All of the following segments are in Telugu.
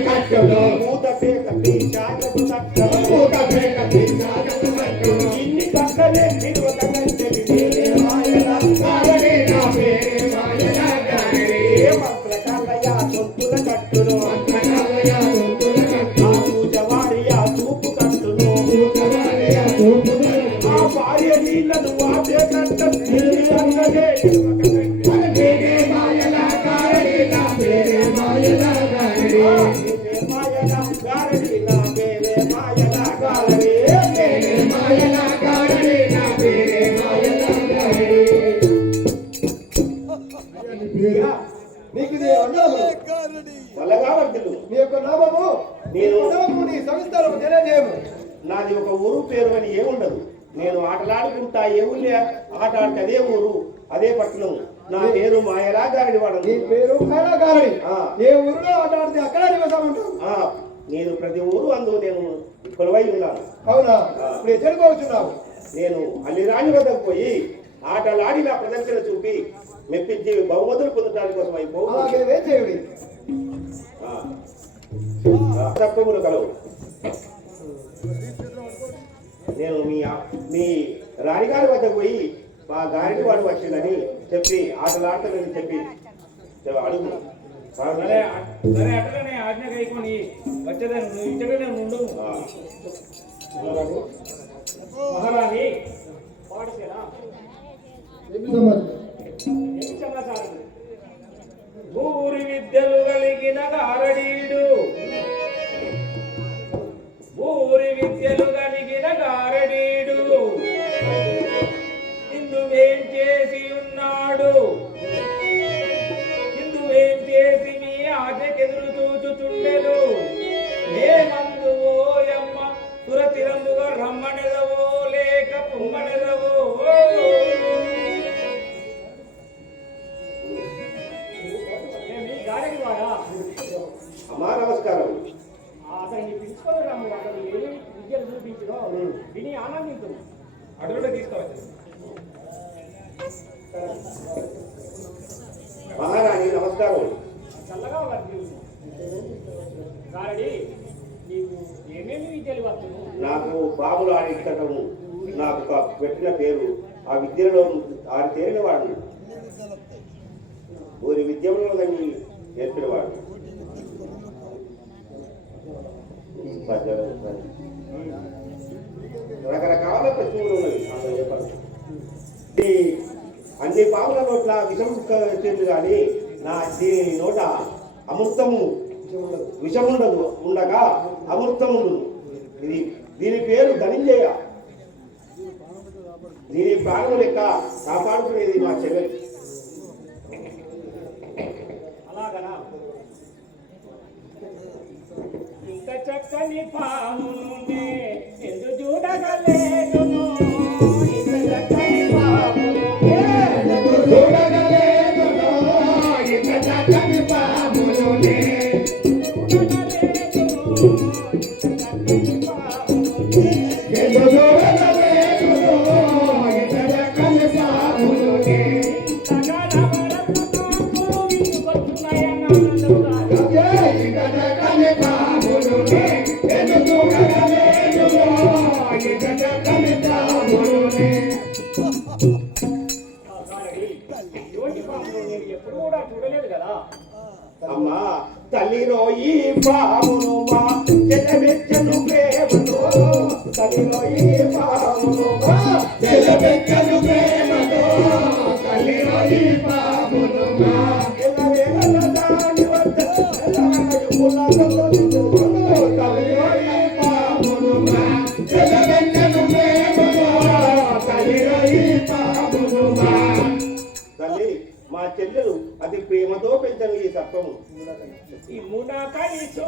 కట్టును. మూత పేక పీచాయకు కట్టు రాణిగారి వద్దకు పోయి మా గారిని వాడు వచ్చిందని చెప్పి ఆటలాడతానని చెప్పి చెప్పి అడుగు సరే సరే అట్లనే ఆజ్ఞ కైకొని వచ్చేదాన్ని నువ్వు ఇంటనే ఉండు. ఆ. మహారాణి పాడుసేనా ఏమి సమాచారం? ఊరి విద్యలు కలిగిన గారడీడు ఊరి విద్యలు కలిగిన గారడీడు ఇందువేం చేసి ఉన్నాడు? ఇందువేం చేసి మీ ఆశకెదురు చూచుచుండెను? మేమందు ఓయమ్మ సురతిరందుగా రమ్మనెదవో లేక పొమ్మనెదవో? అమ్మా నమస్కారం. అతన్ని పిలుచుకొని రమ్ము అతను ఏమి విద్యలు చూపించడో విని ఆనందించు అటువంటి తీసుకోవచ్చు మహారాణి నమస్కారం చల్లగా ఉన్నది గారడి నాకు బాబులు ఆడించటము నాకు ఒక పెట్టిన పేరు ఆ విద్యలో ఆరు తేలిన వాడిని ఊరి విద్యలో కానీ నేర్పిన వాడు రకరకాల ప్రశ్నలు ఉన్నాయి. అన్ని పాముల నోట్ల విషం చెంది కానీ నా దీని నోట అమృతము విషముండదు. ఉండగా అమృతముండు ఇది దీని పేరు ధనంజయ. దీని ప్రాణము లెక్క కాపాడుకునేది మా చెల్లెలు. అలాగనా? ఇంత చక్కని పాము ఎందు చూడగలేదును?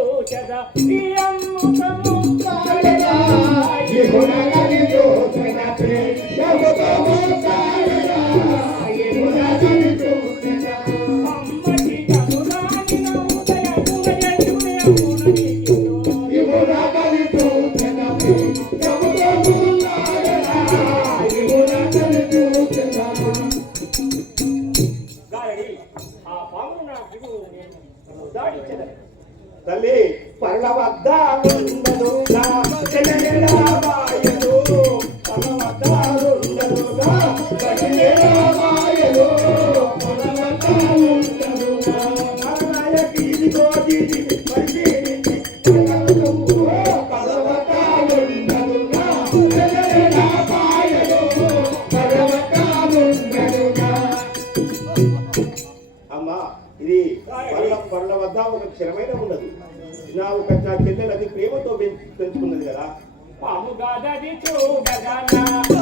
మునకని చూచద ఈ అమృతము కాలదా ఈ గుణగా పాము గదది చూడగలా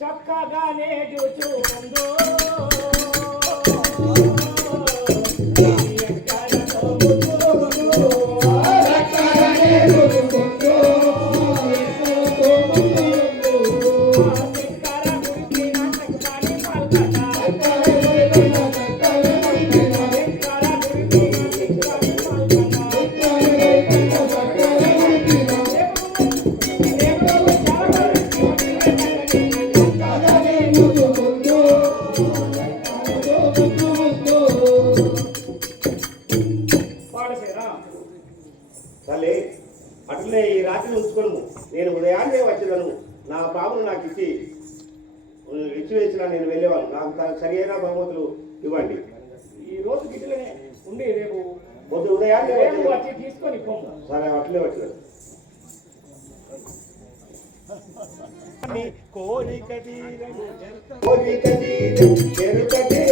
चक्का गाने जो चो నీరు ఎరుకటే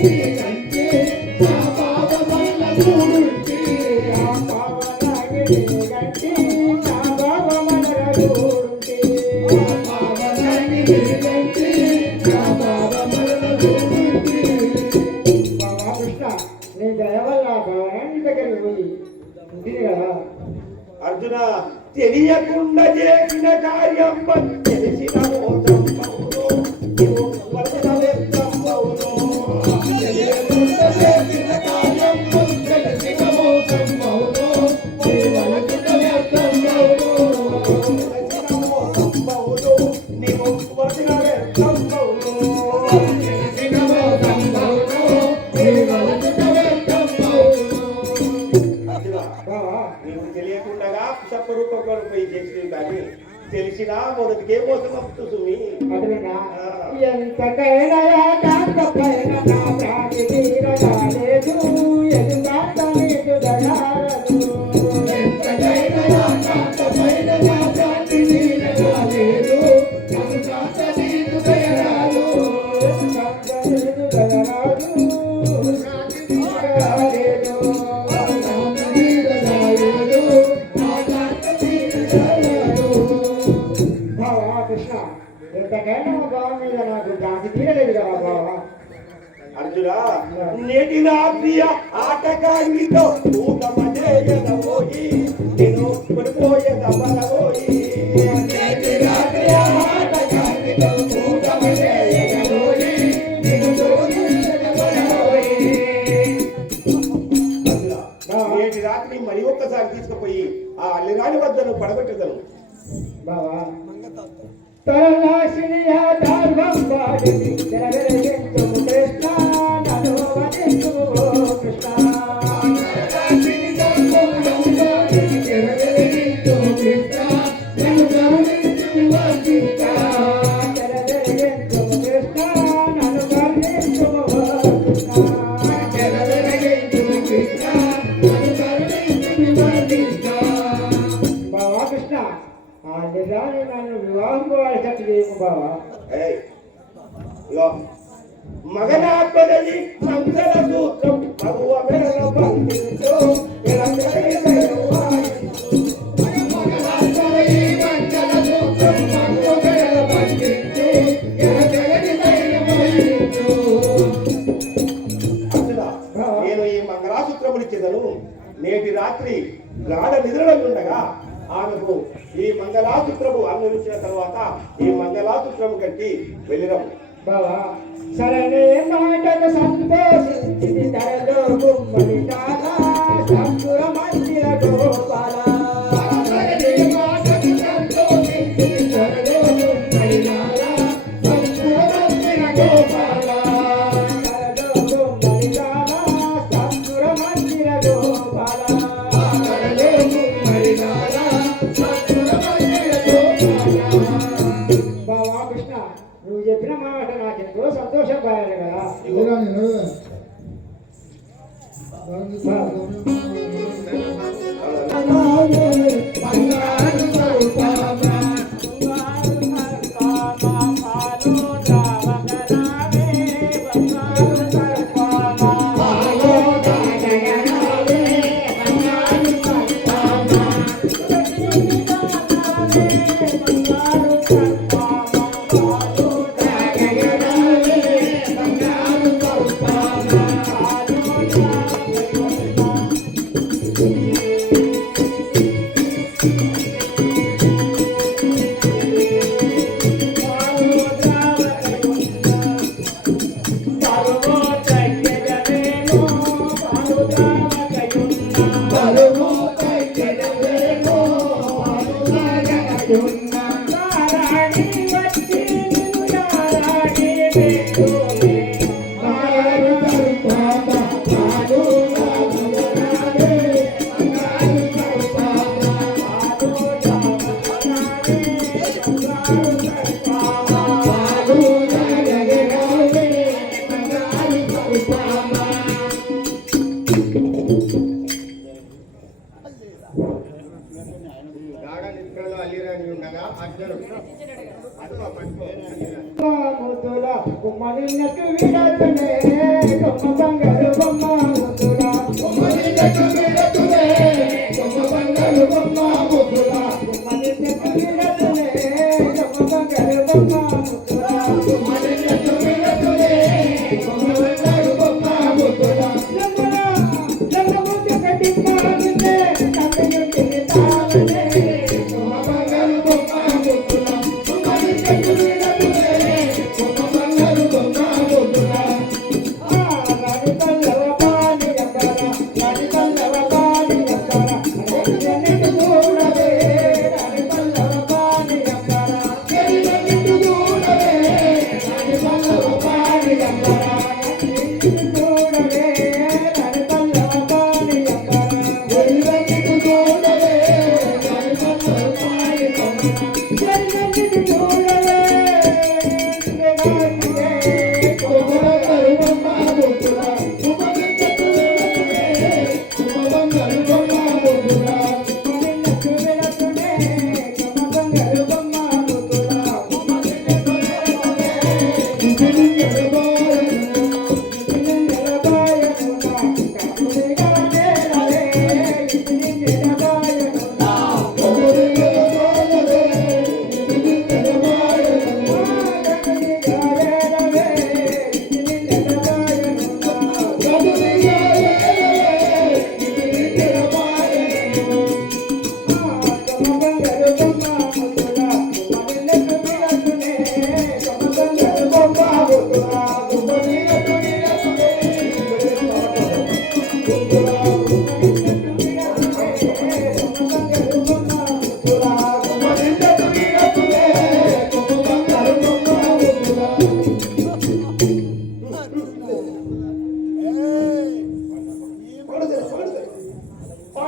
Thank you. అక్షపరూప కొరకు ఈ చేసి కానీ తెలిసినా మొదటికే కోసం వస్తుంది ఎంతకైనా కాకపోయినా ప్రాణి తీరగా లేదు ఎదురు ಆಗಿದ್ದೋ ಊಟ ಮನೆಗೆ ಹೋಗಿ ನೀನು ಕೊಡುತ್ತೋಯ నిజాన్ని నన్ను వివాహం పోవాల్సి లేకు బావా. సూత్రం అవ్వ పెరల పండితో నేను ఈ మంగళాసూత్రములు నేటి రాత్రి గాఢ నిద్రలో ఉండగా ఆమెకు ఈ మంగళాసూత్రము అన్వయించిన తర్వాత ఈ మంగళాసూత్రము కట్టి వెళ్ళినాం. బాబా సరే తరలో గుమ్మడి మందిర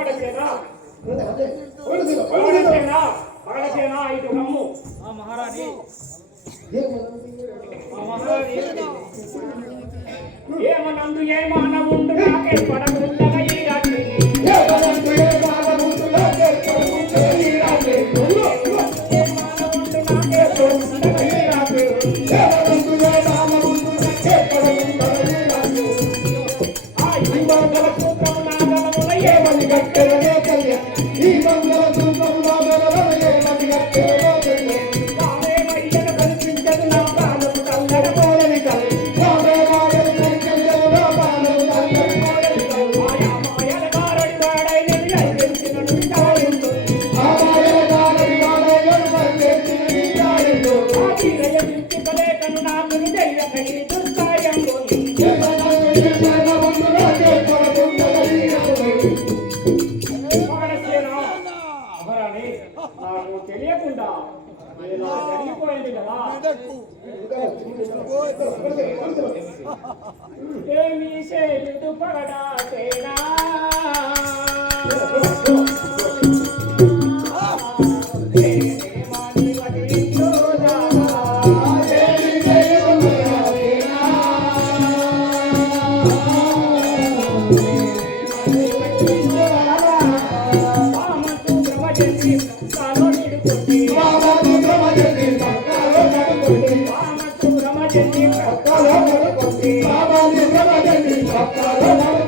ಮಹಾರಾಜೇನಾ ಮಹಾರಾಜೇನಾ ಮಹಾರಾಜೇನಾ ಇದು ನಮ್ಮ ಮಹಾರಾಣಿ ఏమనందు ఏ మానవుండు నాకే పడకుండా Baba,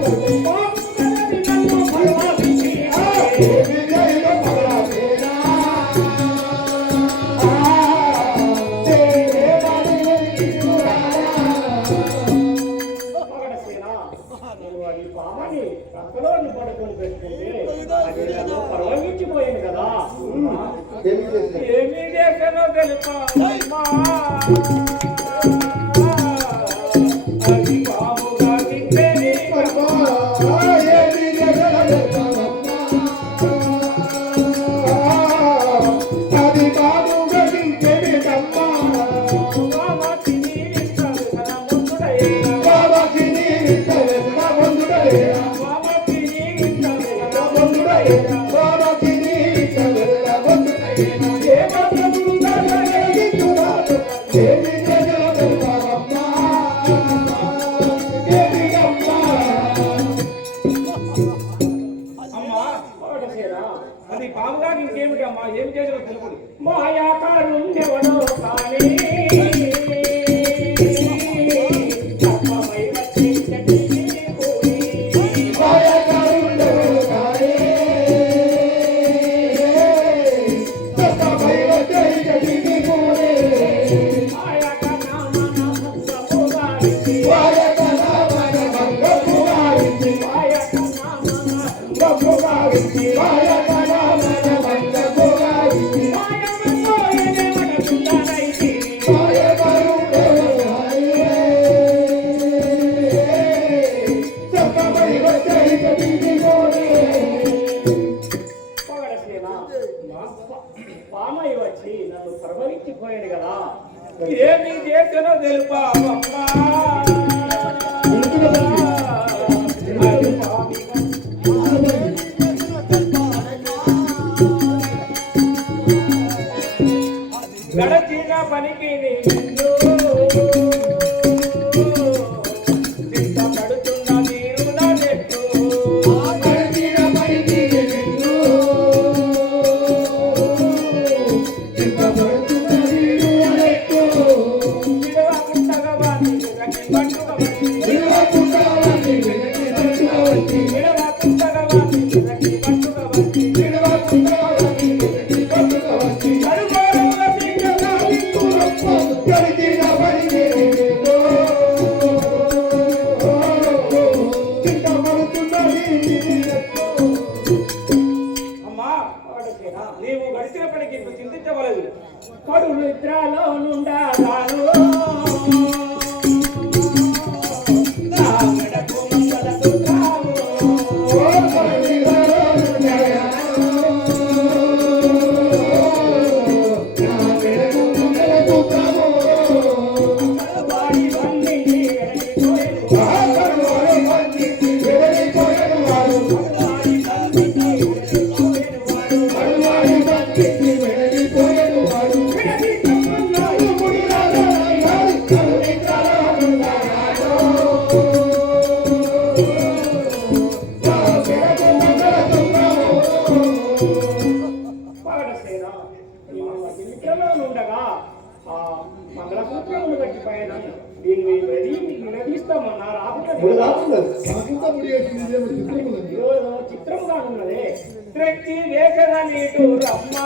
త్రెచ్చి వేసద నీటు రమ్మా.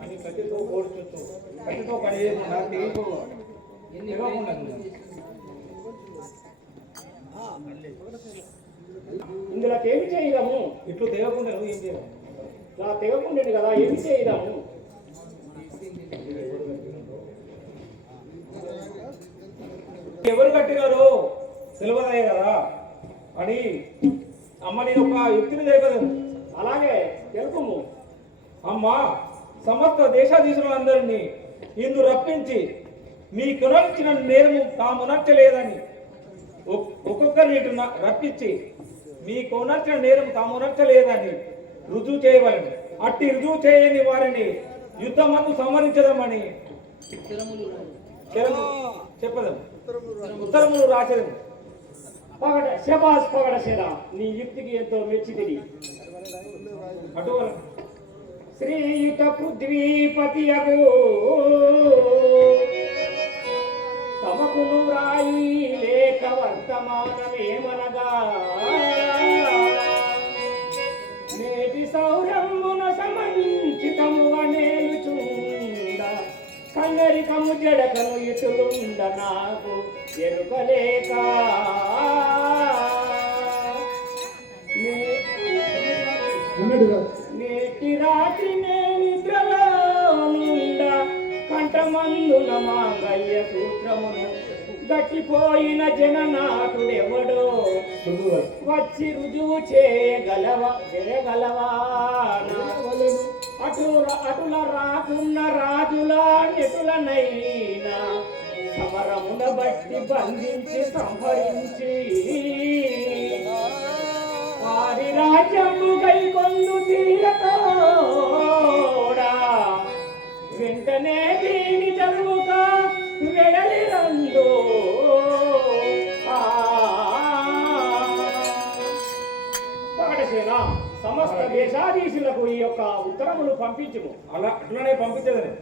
అని కత్తితో కోడుచుచ్చు కత్తితో పని చేయకుండా తెగిపో తెగకుండా ఇందులో ఏమి చేయదాము ఇట్లు తెగకుండా ఏం చేయవు. నా తెగకుండేది కదా ఏమి చేయదాము ఎవరు కట్టినారు తెలియదే కదా. అని అమ్మ నేను ఒక యుక్తిని తెలియదు అలాగే తెలుపుము. అమ్మా సమస్త దేశాధీశులందరినీ ఇందు రప్పించి మీ కునర్చిన నేరము తామునర్చలేదని ఒక్- ఒక్కొక్కరిని ఇటు న- రప్పించి మీ కొనర్చిన నేరం తామునర్చలేదని రుజువు చేయవలని. అట్టి రుజువు చేయని వారిని యుద్ధమందు సంహరించదమని చెప్పదాం ఉత్తరములు రాసేదము. పగడ శబాస్ పగడ శర నీ యుక్తికి ఎంతో మెచ్చితిని. అటువల శ్రీయుత పృథ్వీపతి అగు. తమకును రాయి లేక వర్తమానమేమనగా? నేటి సౌరమున సమంచితము అనేలుచుండ కంగరికము జడకము ఇటులుండ నాకు ఎరుకలేక. నే- అన్నట్టుగా నేటి రాత్రి నే నిద్రలో నుండ కంఠమందున మాకయ్య సూత్రమును గట్టిపోయిన జననాథుడెవడో? వచ్చి రుజువు చేయగలవా? చేయగలవా అటు అటుల రాకున్న రాజుల నెటులనైనా సమరమున బట్టి బంధించి సంహరించి వారి రాజ్యము కైకొందు తీరతోడా వెంటనే దీని జరుగుక వెడలి రందు సమస్త దేశాధీశులకు ఈ యొక్క ఉత్తరములు పంపించుము. అలా అట్లనే పంపించదని